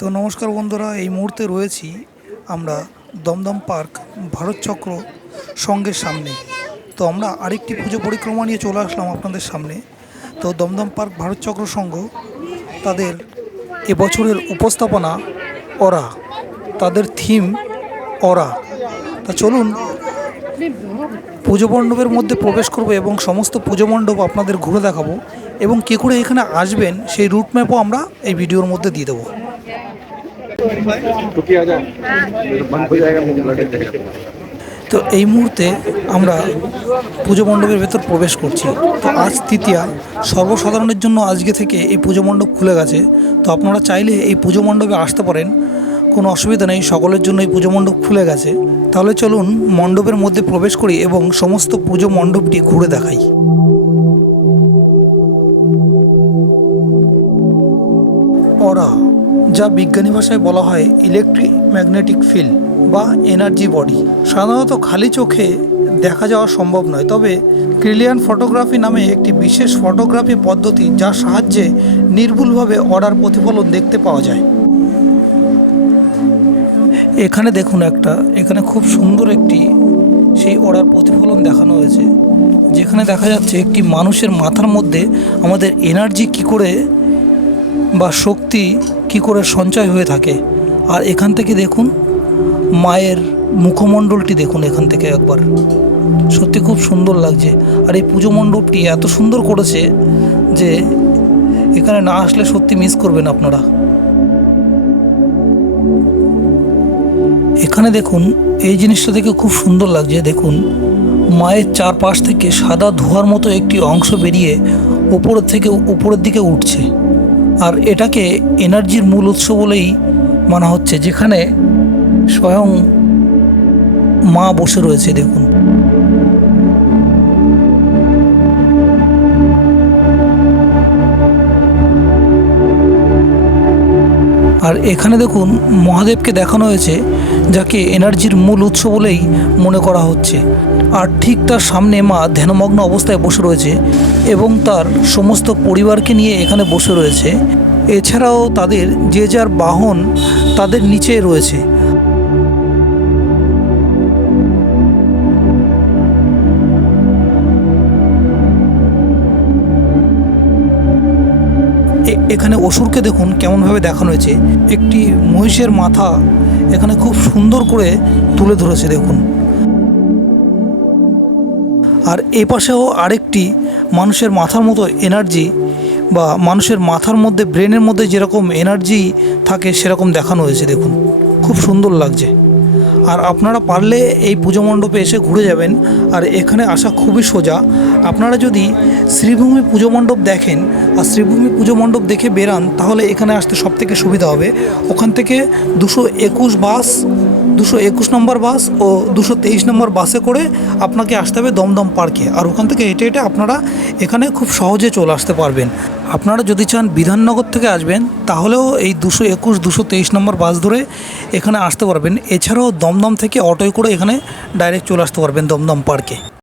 তো নমস্কার বন্ধুরা, এই মুহূর্তে রয়েছি আমরা দমদম পার্ক ভারত চক্র সঙ্গের সামনে। তো আমরা আরেকটি পুজো পরিক্রমা নিয়ে চলে আসলাম আপনাদের সামনে। তো দমদম পার্ক ভারত চক্র সংঘ তাদের এবছরের উপস্থাপনা অরা, তাদের থিম অরা। তা চলুন, পুজো মণ্ডপের মধ্যে প্রবেশ করব এবং সমস্ত পুজো মণ্ডপ আপনাদের ঘুরে দেখাবো এবং কী করে এখানে আসবেন সেই রুট ম্যাপও আমরা এই ভিডিওর মধ্যে দিয়ে দেবো। তো এই মুহূর্তে আমরা পুজো মণ্ডপের ভেতর প্রবেশ করছি। তো আজ তৃতীয়া সর্বসাধারণের জন্য আজকে থেকে এই পুজো মণ্ডপ খুলে গেছে। তো আপনারা চাইলে এই পুজো মণ্ডপে আসতে পারেন। কোনো অসুবিধা নেই, সকলের জন্য এই পুজো মণ্ডপ খুলে গেছে। তাহলে চলুন মণ্ডপের মধ্যে প্রবেশ করি এবং সমস্ত পুজো মণ্ডপটি ঘুরে দেখাই। যা বিজ্ঞানী ভাষায় বলা হয় ইলেকট্রিক ম্যাগনেটিক ফিল্ড বা এনার্জি বডি সাধারণত খালি চোখে দেখা যাওয়া সম্ভব নয়, তবে ক্রিলিয়ান ফটোগ্রাফি নামে একটি বিশেষ ফটোগ্রাফি পদ্ধতি যার সাহায্যে নির্ভুলভাবে অর্ডার প্রতিফলন দেখতে পাওয়া যায়। এখানে দেখুন একটা, এখানে খুব সুন্দর একটি সেই অর্ডার প্রতিফলন দেখানো হয়েছে, যেখানে দেখা যাচ্ছে একটি মানুষের মাথার মধ্যে আমাদের এনার্জি কি করে বা শক্তি কি করে সঞ্চয় হয়ে থাকে? আর এখান থেকে দেখুন, মায়ের মুখমণ্ডলটি দেখুন এখান থেকে একবার। সত্যি খুব সুন্দর লাগছে। আর এই পুজো মণ্ডপটি এত সুন্দর করেছে যে এখানে না আসলে সত্যি মিস করবেন আপনারা। এখানে দেখুন, এই জিনিসটা দেখে খুব সুন্দর লাগছে। দেখুন, মায়ের চারপাশ থেকে সাদা ধোঁয়ার মতো একটি অংশ বেরিয়ে উপরের থেকে, উপরের দিকে উঠছে। আর এটাকে এনার্জির মূল উৎস বলেই মানা হচ্ছে, যেখানে স্বয়ং মা বসে রয়েছে, দেখুন। আর এখানে দেখুন, মহাদেবকে দেখানো হয়েছে, যাকে এনার্জির মূল উৎস বলেই মনে করা হচ্ছে। আর ঠিক তার সামনে মা ধ্যানমগ্ন অবস্থায় বসে রয়েছে এবং তার সমস্ত পরিবারকে নিয়ে এখানে বসে রয়েছে। এছাড়াও তাদের যে যার বাহন তাদের নিচে রয়েছে। এখানে অসুরকে দেখুন কেমনভাবে দেখানো হয়েছে। একটি মহিষের মাথা এখানে খুব সুন্দর করে তুলে ধরেছে, দেখুন। আর এ পাশেও আরেকটি মানুষের মাথার মতো এনার্জি বা মানুষের মাথার মধ্যে ব্রেনের মধ্যে যেরকম এনার্জি থাকে সেরকম দেখানো হয়েছে, দেখুন। খুব সুন্দর লাগছে। আর আপনারা পারলে এই পুজো মণ্ডপে এসে ঘুরে যাবেন। আর এখানে আসা খুবই সোজা। আপনারা যদি শ্রীভূমি পুজো মণ্ডপ দেখেন আর শ্রীভূমি পুজো মণ্ডপ দেখে বেরান, তাহলে এখানে আসতে সব থেকে সুবিধা হবে। ওখান থেকে দুশো একুশ বাস, দুশো একুশ নম্বর বাস ও দুশো তেইশ নম্বর বাসে করে আপনাকে আসতে হবে দমদম পার্কে। আর ওখান থেকে হেঁটে হেঁটে আপনারা এখানে খুব সহজে চলে আসতে পারবেন। আপনারা যদি চান বিধাননগর থেকে আসবেন, তাহলেও এই দুশো একুশ, দুশো তেইশ নম্বর বাস ধরে এখানে আসতে পারবেন। এছাড়াও দমদম থেকে অটোয় করে এখানে ডাইরেক্ট চলে আসতে পারবেন দমদম পার্কে